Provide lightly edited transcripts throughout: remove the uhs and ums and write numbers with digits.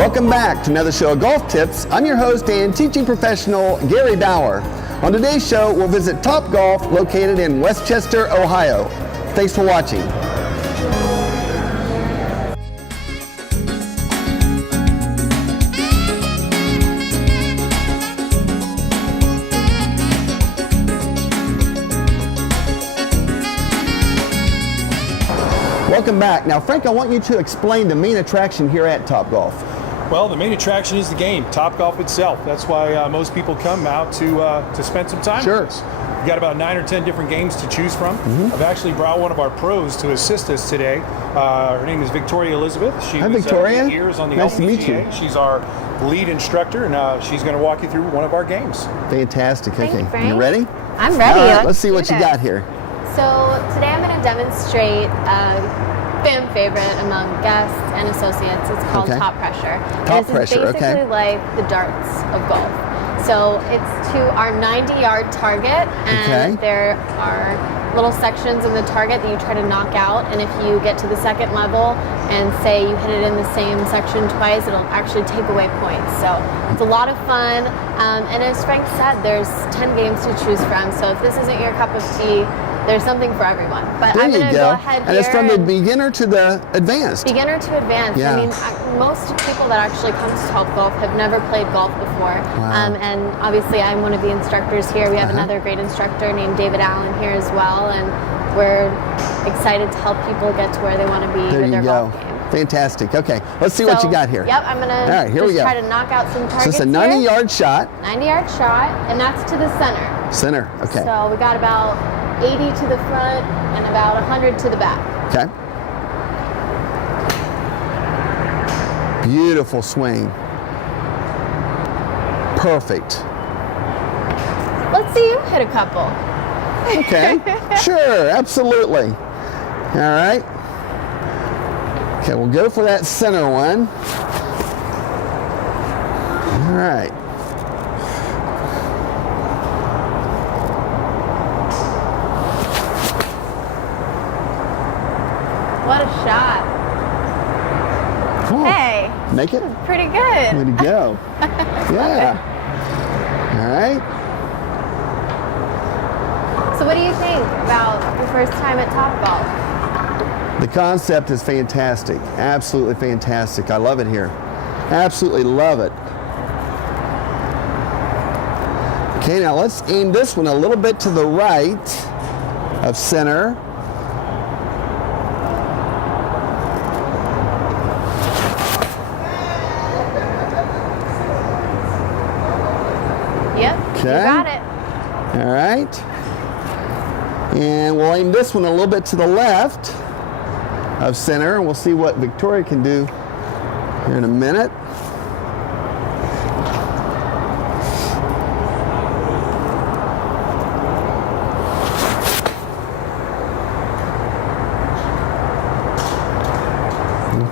Welcome back to another show of Golf Tips. I'm your host and teaching professional, Gary Bauer. On today's show, we'll visit Top Golf, located in Westchester, Ohio. Thanks for watching. Welcome back. Now, Frank, I want you to explain the main attraction here at Top Golf. Well, the main attraction is the game, Top Golf itself. That's why most people come out to spend some time with us. We've got about 9 or 10 different games to choose from. I've actually brought one of our pros to assist us today. Her name is Victoria Elizabeth. She Hi, Victoria. 8 years on the Nice to meet LPGA. you. She's our lead instructor, and she's going to walk you through one of our games. Fantastic. Thank you, Okay, Frank. you ready? I'm ready. All right, let's see what you do got this. here. So today I'm going to demonstrate a fan favorite among guests and associates. It's called Okay. Top Pressure. Top this Pressure, is basically okay. like the darts of golf. So it's to our 90-yard target, and Okay. there are little sections in the target that you try to knock out, and if you get to the second level and say you hit it in the same section twice, it'll actually take away points. So it's a lot of fun, and as Frank said, there's 10 games to choose from, so if this isn't your cup of tea, there's something for everyone. But There I'm you going to go. go ahead And here it's from the and beginner to the advanced. beginner to advanced. Yeah. I mean, most people that actually come to Top Golf have never played golf before. Wow. And obviously I'm one of the instructors here. We have Uh-huh. another great instructor named David Allen here as well. And we're excited to help people get to where they want to be There with you their go. golf game. Fantastic. Okay, let's see what So, you got here. Yep, I'm going All right, to here we just go. try to knock out some targets So it's a here. 90-yard shot. 90-yard shot, and that's to the center. Center. Okay. So we got about 80 to the front and about 100 to the back. Okay. Beautiful swing. Perfect. Let's see you hit a couple. Okay. Sure, absolutely. All right. Okay, we'll go for that center one. All right. What a shot. Cool. Hey, Make it? pretty good. Way to go. Yeah. All right. So what do you think about your first time at Topgolf? The concept is fantastic. Absolutely fantastic. I love it here. Absolutely love it. Okay, now let's aim this one a little bit to the right of center. Yep, you Okay. got it. All right. And we'll aim this one a little bit to the left of center, and we'll see what Victoria can do here in a minute.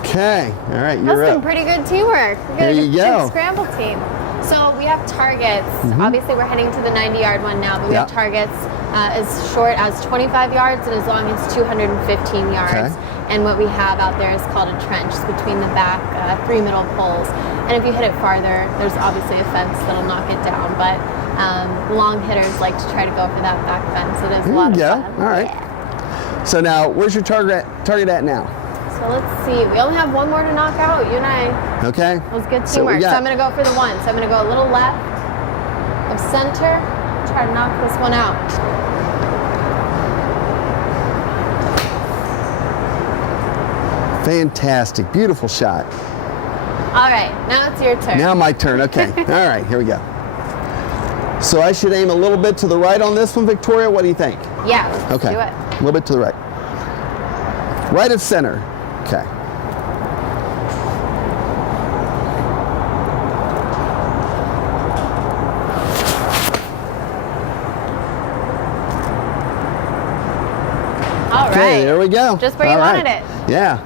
Okay. All right, you're That's some up. pretty good teamwork. We're There good, you go. good scramble team. So we have targets. Obviously, we're heading to the 90-yard one now, but we have Yeah. targets as short as 25 yards and as long as 215 yards. Okay. And what we have out there is called a trench. It's between the back 3 middle poles. And if you hit it farther, there's obviously a fence that'll knock it down. But long hitters like to try to go for that back fence. It is a There lot you of go. fun. All right. Yeah. So now, where's your target at now? So let's see. We only have one more to knock out. You and I. Okay. That was good So we teamwork. So, got- I'm going to go for the one. So I'm going to go a little left of center. Try to knock this one out. Fantastic. Beautiful shot. All right. Now it's your turn. Now my turn. Okay. All right, here we go. So I should aim a little bit to the right on this one, Victoria. What do you think? Yeah. Let's Okay. do it. A little bit to the right. Right of center. Okay. All right. Okay, there we go. Just where you All wanted right. it. Yeah.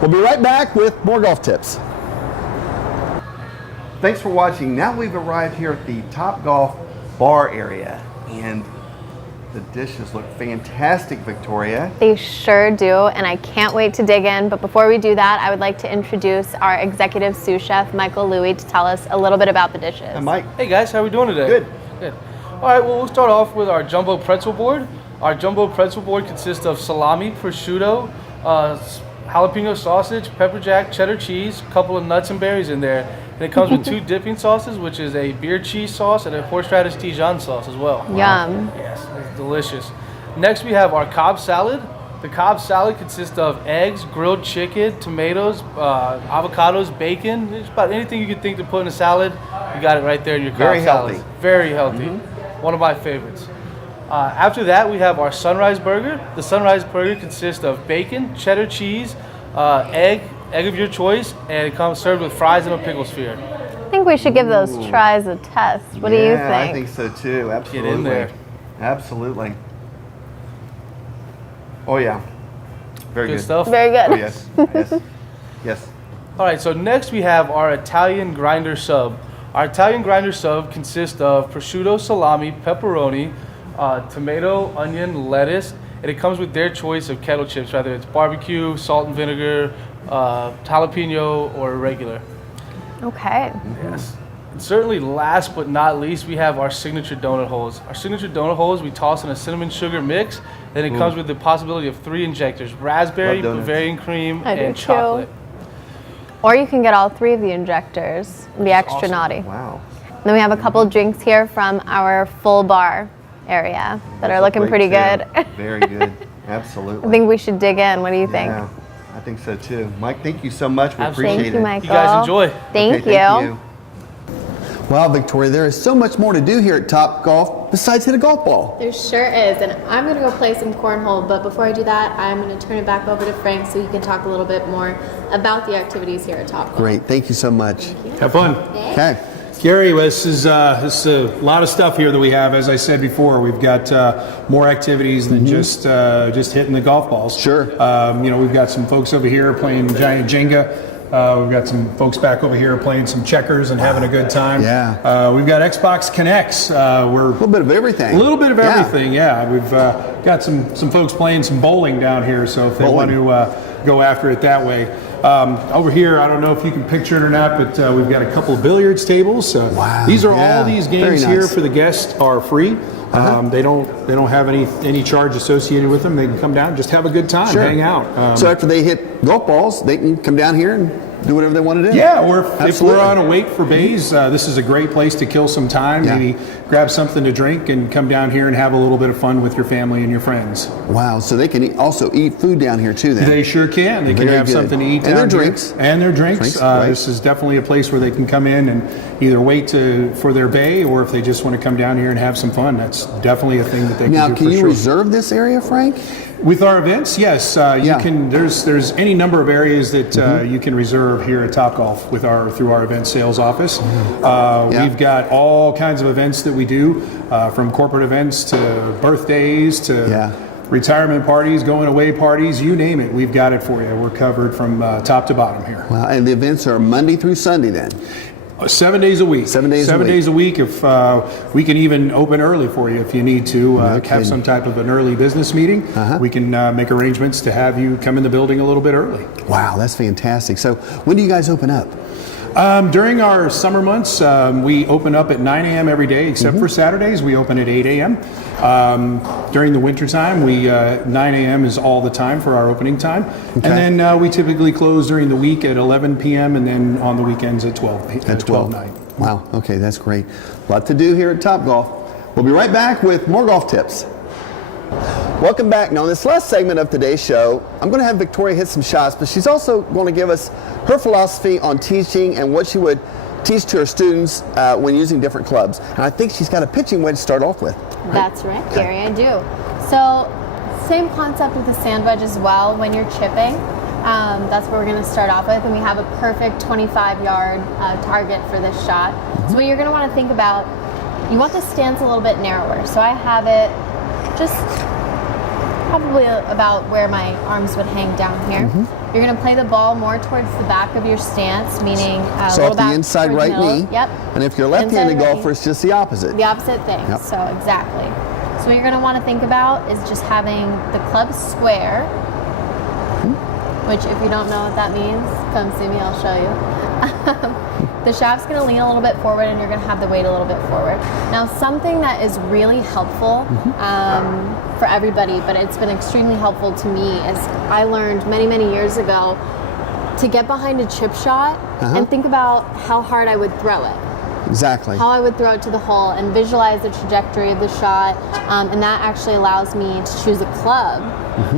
We'll be right back with more golf tips. Thanks for watching. Now we've arrived here at the Top Golf bar area, and The dishes look fantastic, Victoria. They sure do, and I can't wait to dig in. But before we do that, I would like to introduce our executive sous chef, Michael Louie, to tell us a little bit about the dishes. And Mike. Hey guys, how are we doing today? Good. Good. All right, well, we'll start off with our jumbo pretzel board. Our jumbo pretzel board consists of salami, prosciutto, jalapeno sausage, pepper jack, cheddar cheese, a couple of nuts and berries in there. And it comes with 2 dipping sauces, which is a beer cheese sauce and a horseradish Dijon sauce as well. Yum. Yes, it's delicious. Next, we have our Cobb salad. The Cobb salad consists of eggs, grilled chicken, tomatoes, avocados, bacon. Just about anything you could think to put in a salad, you got it right there in your Cobb Very salad. healthy. Very healthy. One of my favorites. After that, we have our Sunrise Burger. The Sunrise Burger consists of bacon, cheddar cheese, egg of your choice, and it comes served with fries and a pickle sphere. I think we should give those tries a test. What do you think? I think so too. Absolutely. Get in there. Absolutely. Oh yeah. Very good. Good stuff. Very good. Oh yes. Yes. Yes. All right, so next we have our Italian grinder sub. Our Italian grinder sub consists of prosciutto, salami, pepperoni, tomato, onion, lettuce, and it comes with their choice of kettle chips, whether it's barbecue, salt and vinegar, jalapeno, or regular. Okay. Yes. And certainly last but not least, we have our signature donut holes. Our signature donut holes, we toss in a cinnamon sugar mix, then it comes with the possibility of 3 injectors, raspberry, Love donuts. Bavarian cream, I do and too. chocolate. Or you can get all 3 of the injectors and be extra awesome. naughty. Wow. Then we have a couple drinks here from our full bar area that are looking pretty good. Very good. Absolutely. I think we should dig in. What do you think? Yeah, I think so too. Mike, thank you so much. We Absolutely. appreciate Thank you, it. Michael. You guys enjoy. Thank Okay, you. Wow, Victoria, there is so much more to do here at Top Golf besides hit a golf ball. There sure is, and I'm going to go play some cornhole, but before I do that, I'm going to turn it back over to Frank so he can talk a little bit more about the activities here at Top Golf. Great. Thank you so much. Have fun. Okay. Gary, this is a lot of stuff here that we have. As I said before, we've got more activities than just hitting the golf balls. Sure. We've got some folks over here playing giant Jenga. We've got some folks back over here playing some checkers and having a good time. Yeah. We've got Xbox Connects. We're A little bit of everything. a little bit of Yeah. everything, yeah. We've got some folks playing some bowling down here, so if they want to go after it that way. Over here, I don't know if you can picture it or not, but we've got a couple of billiards tables. Wow, These are yeah. all these Very games nice. here for the guests are free. They don't have any charge associated with them. They can come down and just have a good time, Sure. hang out. So after they hit golf balls, they can come down here and do whatever they want to do. Yeah, or if we're Absolutely. on a wait for bays, this is a great place to kill some time. Yeah. Maybe grab something to drink and come down here and have a little bit of fun with your family and your friends. Wow. So they can also eat food down here too then. They sure can. They can Very have good. something to eat And their down here. drinks. And their drinks. Drinks, right. This is definitely a place where they can come in and either wait for their bay, or if they just want to come down here and have some fun, that's definitely a thing that they Now, can do can for you sure. reserve this area, Frank? With our events, yes, you Yeah. can. There's any number of areas that you can reserve here at Topgolf through our event sales office. Yeah. We've got all kinds of events that we do, from corporate events to birthdays to Yeah. retirement parties, going away parties, you name it. We've got it for you. We're covered from top to bottom here. Wow. And the events are Monday through Sunday then. 7 days a week. 7 days a week. days a week. If we can even open early for you if you need to kidding. have some type of an early business meeting. We can make arrangements to have you come in the building a little bit early. Wow, that's fantastic. So when do you guys open up? During our summer months, we open up at 9 a.m. every day, except for Saturdays. We open at 8 a.m. During the wintertime, 9 a.m. is all the time for our opening time. Okay. And then we typically close during the week at 11 p.m. and then on the weekends at 12 At 12. night. Wow, okay, that's great. A lot to do here at Top Golf. We'll be right back with more golf tips. Welcome back. Now, in this last segment of today's show, I'm going to have Victoria hit some shots, but she's also going to give us her philosophy on teaching and what she would teach to her students when using different clubs. And I think she's got a pitching wedge to start off with. That's right, Gary, I do. So, same concept with the sand wedge as well when you're chipping. That's what we're going to start off with, and we have a perfect 25-yard target for this shot. So what you're going to want to think about, you want the stance a little bit narrower. So I have it just probably about where my arms would hang down here. You're going to play the ball more towards the back of your stance, meaning So low off the back inside towards right middle. knee. Yep. And if you're a left-handed Inside right golfer, knee. it's just the opposite. The opposite thing. Yep. So exactly. So what you're going to want to think about is just having the club square, which if you don't know what that means, come see me, I'll show you. The shaft's going to lean a little bit forward and you're going to have the weight a little bit forward. Now something that is really helpful for everybody, but it's been extremely helpful to me, is I learned many, many years ago to get behind a chip shot and think about how hard I would throw it. Exactly. How I would throw it to the hole and visualize the trajectory of the shot, and that actually allows me to choose a club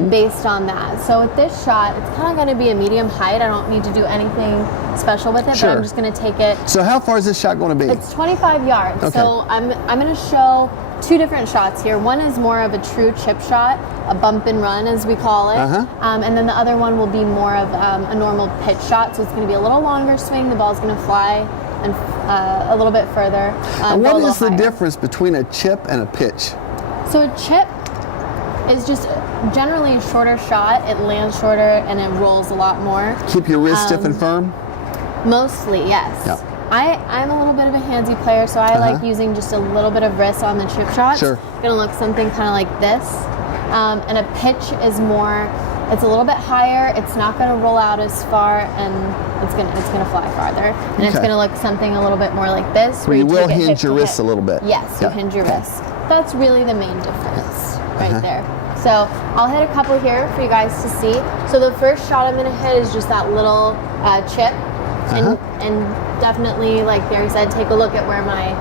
based on that. So with this shot, it's kind of going to be a medium height. I don't need to do anything special with it, Sure. but I'm just going to take it. So how far is this shot going to be? It's 25 yards. Okay. So I'm going to show two different shots here. One is more of a true chip shot, a bump and run as we call it, and then the other one will be more of a normal pitch shot. So it's going to be a little longer swing. The ball's going to fly and a little bit further. And what is the higher. difference between a chip and a pitch? So a chip is just generally a shorter shot. It lands shorter and it rolls a lot more. Keep your wrist stiff and firm? Mostly, yes. Yeah. I'm a little bit of a handsy player, so I like using just a little bit of wrist on the chip shots. Sure. It's gonna look something kind of like this. And a pitch is more, it's a little bit higher. It's not gonna roll out as far, and it's gonna fly farther. And it's Okay. gonna look something a little bit more like this. Where you will take it hip hinge your to wrists a hip. little bit. Yes, you Yeah. hinge your wrists. That's really the main difference right there. So I'll hit a couple here for you guys to see. So the first shot I'm gonna hit is just that little chip. And definitely, like Barry said, take a look at where my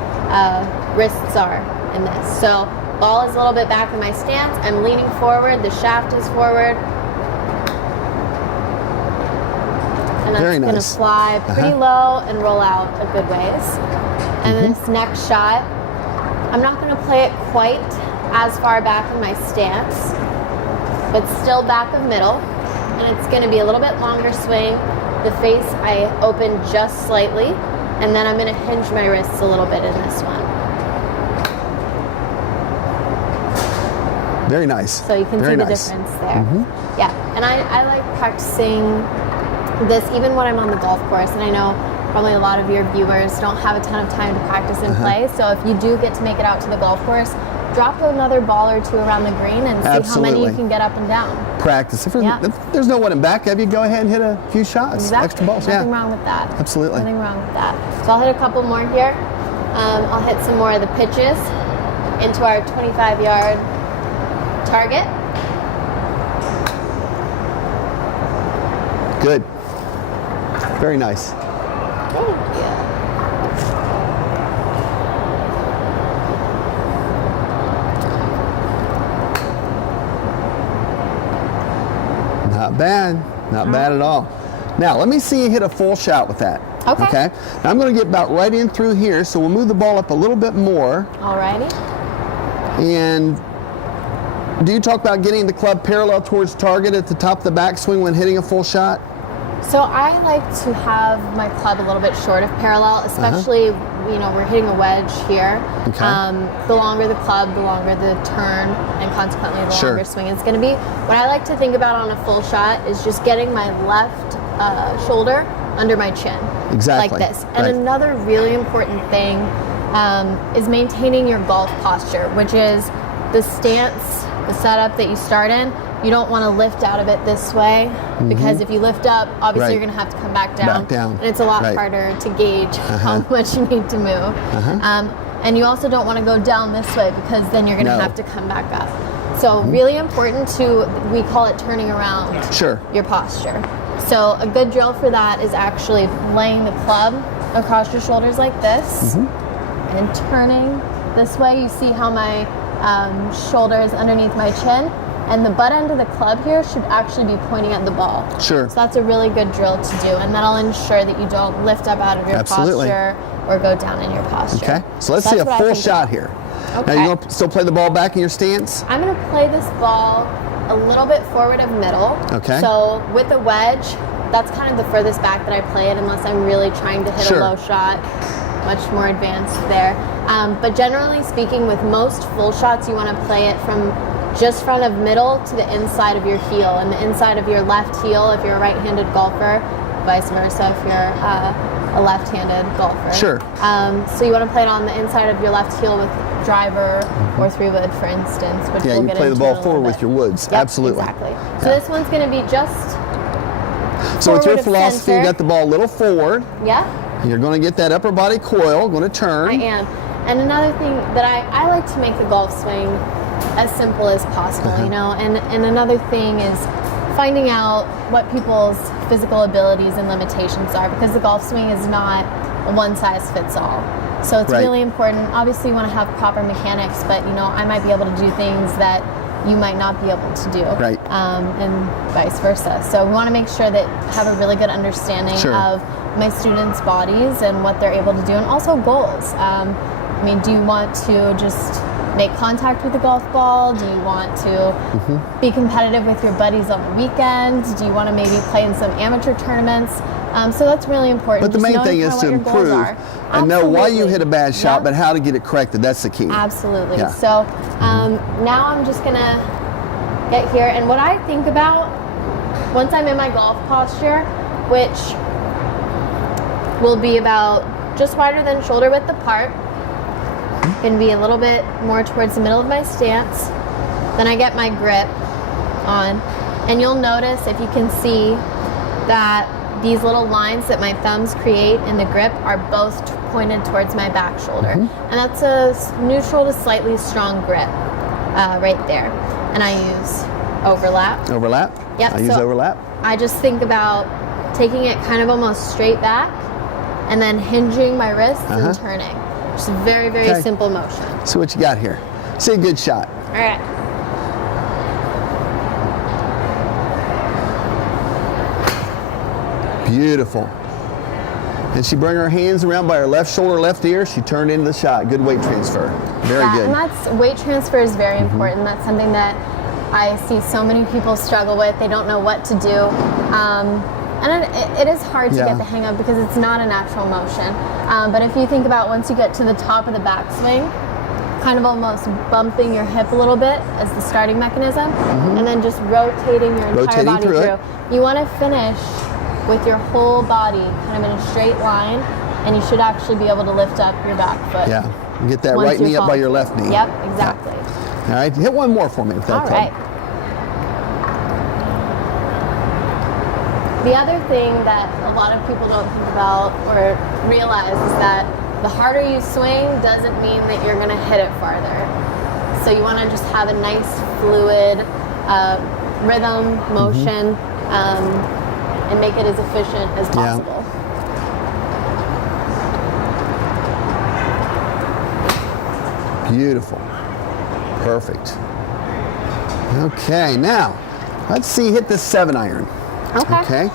wrists are in this. So ball is a little bit back in my stance. I'm leaning forward. The shaft is forward. And Very that's going to nice. fly pretty low and roll out a good ways. And this next shot, I'm not going to play it quite as far back in my stance, but still back of middle. And it's going to be a little bit longer swing. The face I open just slightly, and then I'm going to hinge my wrists a little bit in this one. Very nice. So you can Very see the nice. difference there. Yeah, and I like practicing this even when I'm on the golf course, and I know probably a lot of your viewers don't have a ton of time to practice and play, so if you do get to make it out to the golf course, drop another ball or two around the green and see how many you can get up and down. Practice. If Yeah. there's no one in back of you, go ahead and hit a few shots. Exactly. Extra balls. Nothing Yeah. wrong with that. Absolutely. Nothing wrong with that. So I'll hit a couple more here. I'll hit some more of the pitches into our 25-yard target. Good. Very nice. Thank you. Not bad. Not bad at all. Now, let me see you hit a full shot with that. Okay. Now, I'm going to get about right in through here, so we'll move the ball up a little bit more. Alrighty. And do you talk about getting the club parallel towards target at the top of the backswing when hitting a full shot? So I like to have my club a little bit short of parallel, especially, you know, we're hitting a wedge here. Okay. The longer the club, the longer the turn, and consequently the Sure. longer swing it's going to be. What I like to think about on a full shot is just getting my left shoulder under my chin. Exactly. Like this. And Right. another really important thing is maintaining your golf posture, which is the stance, the setup that you start in. You don't want to lift out of it this way, because if you lift up, obviously Right. you're going to have to come back down. Back down. And it's a lot Right. harder to gauge how much you need to move. And you also don't want to go down this way, because then you're going to No. have to come back up. So really important to, we call it turning around Sure. your posture. So a good drill for that is actually laying the club across your shoulders like this and turning this way. You see how my shoulder is underneath my chin, and the butt end of the club here should actually be pointing at the ball. Sure. So that's a really good drill to do, and that'll ensure that you don't lift up out of your Absolutely. posture or go down in your posture. Okay. So let's see a that's what I full think shot about. here. Okay. Now, you going to still play the ball back in your stance? I'm going to play this ball a little bit forward of middle. Okay. So with a wedge, that's kind of the furthest back that I play it, unless I'm really trying to hit Sure. a low shot. Much more advanced there. But generally speaking, with most full shots, you want to play it from just front of middle to the inside of your heel, and the inside of your left heel if you're a right-handed golfer, vice versa if you're a left-handed golfer. Sure. So you want to play it on the inside of your left heel with driver or 3-wood, for instance, which Yeah, we'll you get play the into ball in a little forward with bit. your woods. Yep, Absolutely. Exactly. Yeah. So this one's going to be just So with your forward of philosophy, you center. got the ball a little forward. Yeah, You're going to get that upper body coil, going to turn. I am. And another thing that I like to make the golf swing as simple as possible, you know, and another thing is finding out what people's physical abilities and limitations are, because the golf swing is not a one size fits all. So it's Right. really important. Obviously you want to have proper mechanics, but you know, I might be able to do things that you might not be able to do. Right. And vice versa. So we want to make sure that have a really good understanding Sure. of my students' bodies and what they're able to do, and also goals. I mean, do you want to just make contact with the golf ball? Do you want to be competitive with your buddies on the weekend? Do you want to maybe play in some amateur tournaments? So that's really important. But the just main knowing thing kinda is to what your goals improve are. and know why you Absolutely. hit a bad shot, Yep. but how to get it corrected. That's the key. Absolutely. Yeah. So now I'm just gonna get here, and what I think about once I'm in my golf posture, which will be about just wider than shoulder width apart, can be a little bit more towards the middle of my stance. Then I get my grip on, and you'll notice, if you can see, that these little lines that my thumbs create in the grip are both pointed towards my back shoulder. And that's a neutral to slightly strong grip right there. And I use overlap. Overlap? Yep, I use so- overlap. I just think about taking it kind of almost straight back and then hinging my wrists and turning. Just a very, very Okay. simple motion. See what you got here. See a good shot. All right. Beautiful. And she bring her hands around by her left shoulder, left ear. She turned into the shot. Good weight transfer. Very Yeah, good. and that's weight transfer is very important. That's something that I see so many people struggle with. They don't know what to do. And it is hard to Yeah. get the hang of because it's not a natural motion. But if you think about once you get to the top of the backswing, kind of almost bumping your hip a little bit as the starting mechanism, and then just rotating your entire Rotating body through through. it. You want to finish with your whole body kind of in a straight line, and you should actually be able to lift up your back foot. Yeah. You get that once right you're knee up by falling your through. left knee. Yep, exactly. All right. Hit one more for me with that All club. right. The other thing that a lot of people don't think about or realize is that the harder you swing doesn't mean that you're going to hit it farther. So you want to just have a nice fluid rhythm, motion, and make it as efficient as possible. Beautiful. Perfect. Okay, now let's see, hit the 7-iron. Okay. Okay.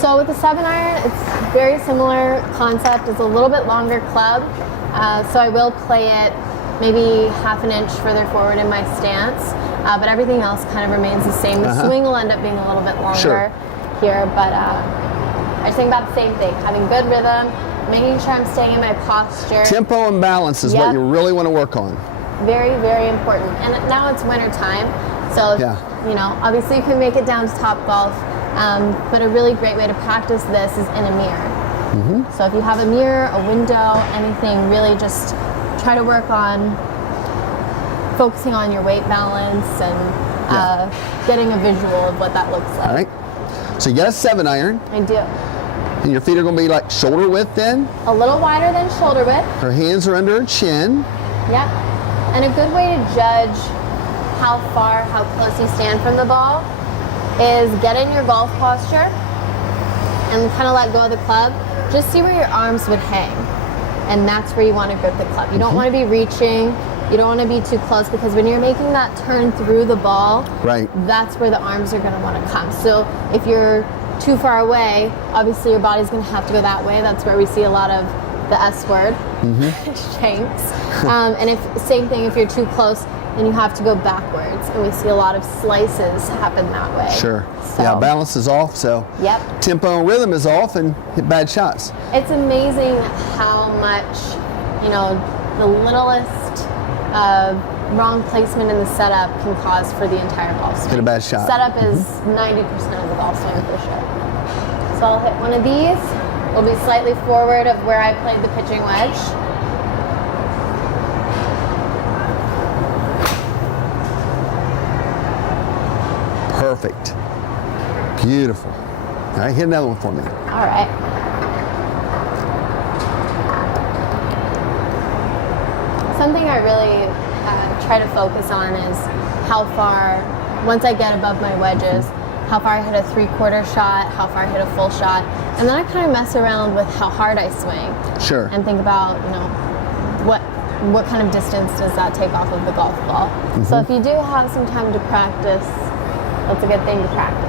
So with the 7-iron, it's very similar concept. It's a little bit longer club, so I will play it maybe half an inch further forward in my stance, but everything else kind of remains the same. The swing will end up being a little bit longer Sure. here, but I just think about the same thing, having good rhythm, making sure I'm staying in my posture. Tempo and balance is what Yep. you really want to work on. Very, very important. And now it's winter time, so Yeah. you know, obviously you can make it down to Topgolf, but a really great way to practice this is in a mirror. So if you have a mirror, a window, anything, really just try to work on focusing on your weight balance and getting a visual of what that looks like. All right. So you got a 7-iron, I do. and your feet are going to be like shoulder width then. A little wider than shoulder width. Her hands are under her chin. Yep. And a good way to judge how far, how close you stand from the ball is get in your golf posture and kind of let go of the club. Just see where your arms would hang. And that's where you want to grip the club. You don't want to be reaching. You don't want to be too close, because when you're making that turn through the ball, Right. that's where the arms are going to want to come. So if you're too far away, obviously your body's going to have to go that way. That's where we see a lot of the S word, shanks. And if same thing, if you're too close, then you have to go backwards. And we see a lot of slices happen that way. Sure. So, Yeah, balance is off, so Yep. tempo and rhythm is off, and hit bad shots. It's amazing how much, you know, the littlest wrong placement in the setup can cause for the entire golf swing. Hit a bad shot. Setup is 90% of the golf swing for sure. So I'll hit one of these. It'll be slightly forward of where I played the pitching wedge. Perfect. Beautiful. All right, hit another one for me. All right. Something I really try to focus on is how far, once I get above my wedges, how far I hit a 3/4 shot, how far I hit a full shot, and then I kind of mess around with how hard I swing. Sure. And think about, what kind of distance does that take off of the golf ball. So if you do have some time to practice, that's a good thing to practice.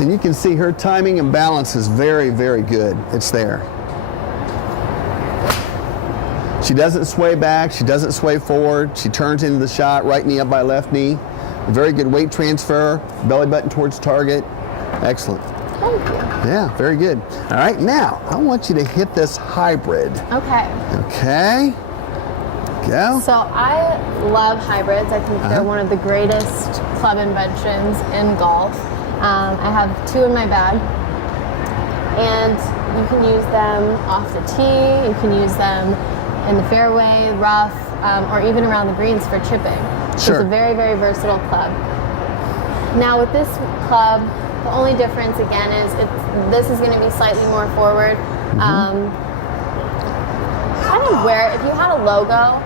And you can see her timing and balance is very, very good. It's there. She doesn't sway back. She doesn't sway forward. She turns into the shot, right knee up by left knee. Very good weight transfer, belly button towards target. Excellent. Thank you. Yeah, very good. All right, now I want you to hit this hybrid. Okay. Okay. Go. So I love hybrids. I think they're one of the greatest club inventions in golf. I have 2 in my bag, and you can use them off the tee. You can use them in the fairway, rough, or even around the greens for chipping. So Sure. it's a very, very versatile club. Now with this club, the only difference again is this is going to be slightly more forward. Kind of where, if you had a logo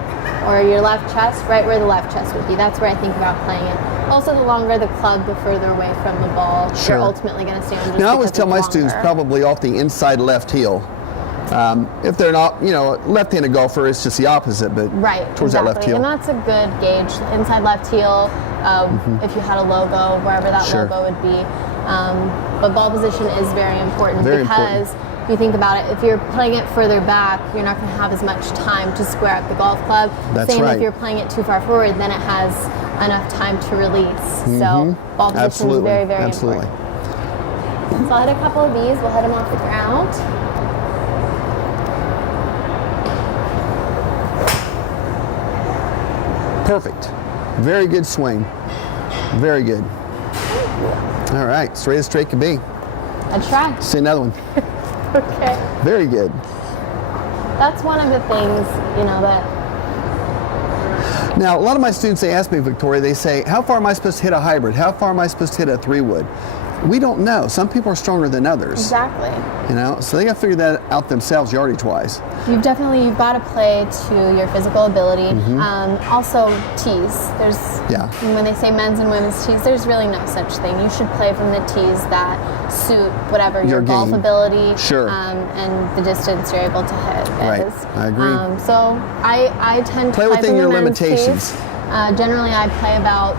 or your left chest, right where the left chest would be, that's where I think about playing it. Also, the longer the club, the further away from the ball Sure. you're ultimately going to stand. Just Now I always because tell it's my students longer. probably off the inside left heel. If they're not, left-handed golfer, it's just the opposite, but Right, towards that left heel. And that's a good gauge. Inside left heel, if you had a logo, wherever that Sure. logo would be. But ball position is very important Very because if you think about it, if you're playing it further back, you're not going to have as much time to square up the golf club. That's Same right. if you're playing it too far forward, then it has enough time to release. So ball position Absolutely. is very, very Absolutely. important. So I'll hit a couple of these. We'll hit them off the ground. Perfect. Very good swing. Very good. All right, straight as straight can be. I try. See another one. Okay. Very good. That's one of the things, that Now, a lot of my students, they ask me, Victoria, they say, how far am I supposed to hit a hybrid? How far am I supposed to hit a 3-wood? We don't know. Some people are stronger than others. exactly. So they got to figure that out themselves yardage-wise. You've got to play to your physical ability. Also, tees. Yeah. When they say men's and women's tees, there's really no such thing. You should play from the tees that suit whatever your golf game. ability Sure. and the distance you're able to hit Right. is. I agree. So I tend to Play play within from your the men's limitations. tees. Generally, I play about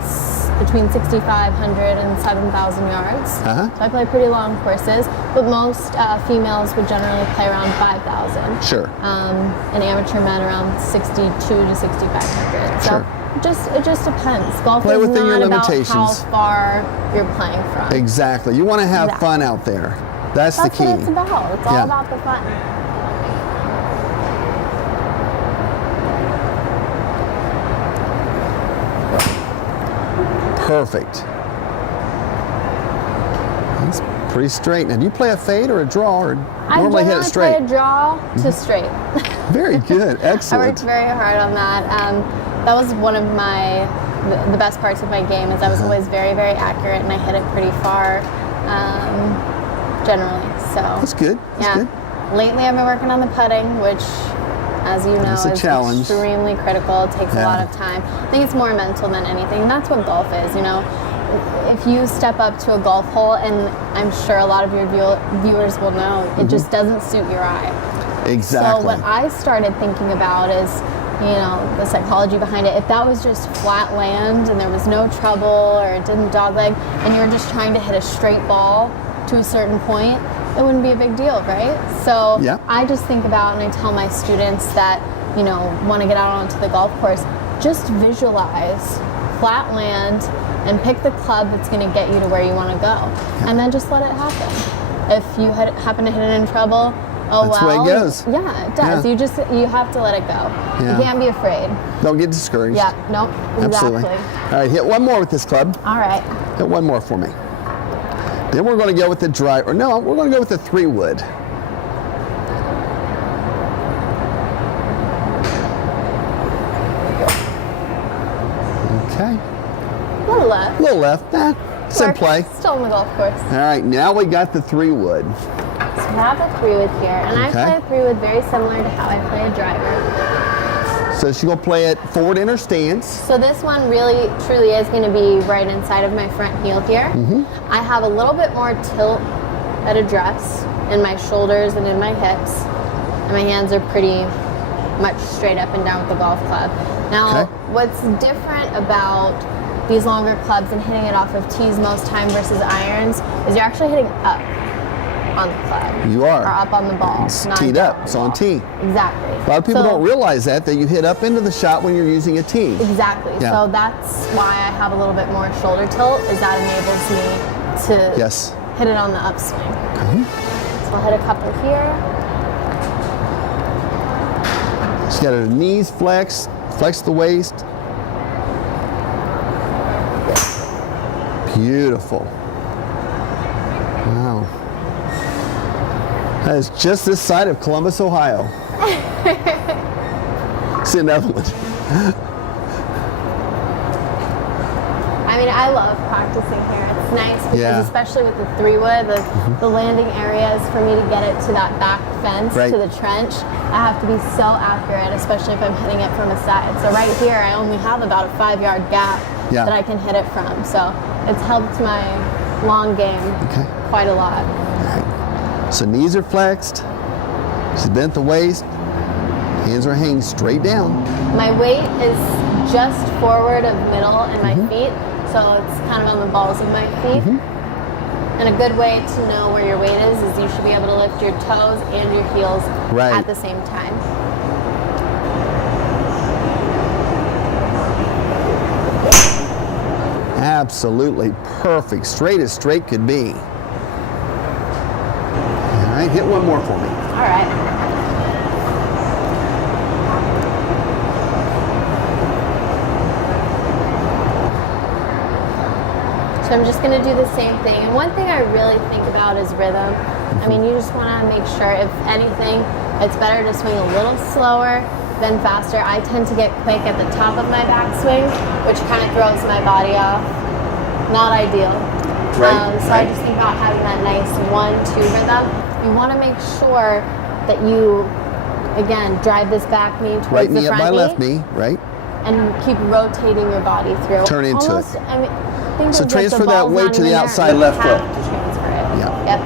between 6,500 and 7,000 yards. Uh-huh. So I play pretty long courses, but most females would generally play around 5,000. Sure. And amateur men around 62 to 6,500. So Sure. it just depends. Golf Play is within your not about how limitations. far you're playing from. Exactly. You want to have Exactly. fun out there. That's the That's key. what it's about. It's all Yeah. about the fun. Perfect. That's pretty straight. Now, do you play a fade or a draw, or I normally hit it generally straight? play a draw to straight. Very good. I Excellent. worked very hard on that. That was one of the best parts of my game is I was always very, very accurate and I hit it pretty far, generally. So That's good. That's good. Lately I've been working on the putting, which, as you know, It's a is challenge. extremely critical. It takes a Yeah. lot of time. I think it's more mental than anything. And that's what golf is, If you step up to a golf hole, and I'm sure a lot of your viewers will know, it just doesn't suit your eye. Exactly. So what I started thinking about is, the psychology behind it. If that was just flat land and there was no trouble or it didn't dogleg and you were just trying to hit a straight ball to a certain point, it wouldn't be a big deal, right? So Yeah. I just think about and I tell my students that, want to get out onto the golf course, just visualize flat land and pick the club that's going to get you to where you want to go. And then just let it happen. If you happen to hit it in trouble, That's the way it goes. Yeah, it does. Yeah. You have to let it go. Yeah. You can't be afraid. Don't get discouraged. Yeah, nope, Absolutely. exactly. All right, hit one more with this club. All right. Hit one more for me. Then we're going to go with the drive, or no, we're going to go with the 3-wood. Okay. A little left. A little left. Same Works. play. Still in the golf course. All right, now we got the 3-wood. So we have a 3-wood here, and I Okay. play a 3-wood very similar to how I play a driver. So she's going to play it forward in her stance. So this one really, truly is going to be right inside of my front heel here. I have a little bit more tilt at address in my shoulders and in my hips, and my hands are pretty much straight up and down with the golf club. Now, Okay. what's different about these longer clubs and hitting it off of tees most time versus irons is you're actually hitting up on the club. You are. Or up on the ball. It's not teed down up. the It's on ball. tee. Exactly. A lot of people don't realize that you hit up into the shot when you're using a tee. Exactly. Yeah. So that's why I have a little bit more shoulder tilt, is that enables me to Yes. hit it on the upswing. So I'll hit a couple here. She's got her knees flexed, flex the waist. Beautiful. Wow. That is just this side of Columbus, Ohio. See another one. I mean, I love practicing here. It's nice because Yeah. especially with the 3-wood, the landing areas for me to get it to that back fence, Right. to the trench, I have to be so accurate, especially if I'm hitting it from a side. So right here, I only have about a 5-yard gap Yeah. that I can hit it from. So it's helped my long game Okay. quite a lot. So knees are flexed. She's bent the waist. Hands are hanging straight down. My weight is just forward of middle in my Mm-hmm. feet, so it's kind of on the balls of my feet. And a good way to know where your weight is you should be able to lift your toes and your heels Right. at the same time. Absolutely perfect. Straight as straight could be. All right, hit one more for me. All right. So I'm just gonna do the same thing. And one thing I really think about is rhythm. I mean, you just wanna make sure, if anything, it's better to swing a little slower than faster. I tend to get quick at the top of my backswing, which kind of throws my body off. Not ideal. Right, So right. I just think about having that nice 1-2 rhythm. You wanna make sure that you, again, drive this back knee towards Right the knee up front by knee left knee, right? and keep rotating your body through. Turn into it. I mean, think So of like transfer the that ball's weight not to the even there. outside You left have foot. to transfer it. Yeah. Yep.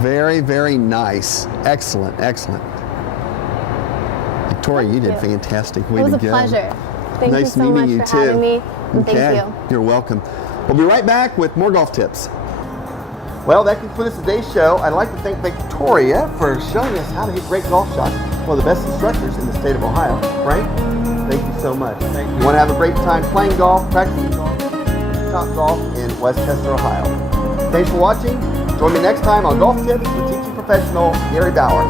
Very, very nice. Excellent, excellent. Victoria, you did you. fantastic. Way It was to a go. pleasure. Thank nice you so meeting much you for having too. me. And Okay. thank you. You're welcome. We'll be right back with more golf tips. Well, that concludes today's show. I'd like to thank Victoria for showing us how to hit great golf shots. One of the best instructors in the state of Ohio. Frank, thank you so much. Thank you. Want to have a great time playing golf, practicing golf, Top Golf in Westchester, Ohio. Thanks for watching. Join me next time on Golf Tips with teaching professional Gary Bauer.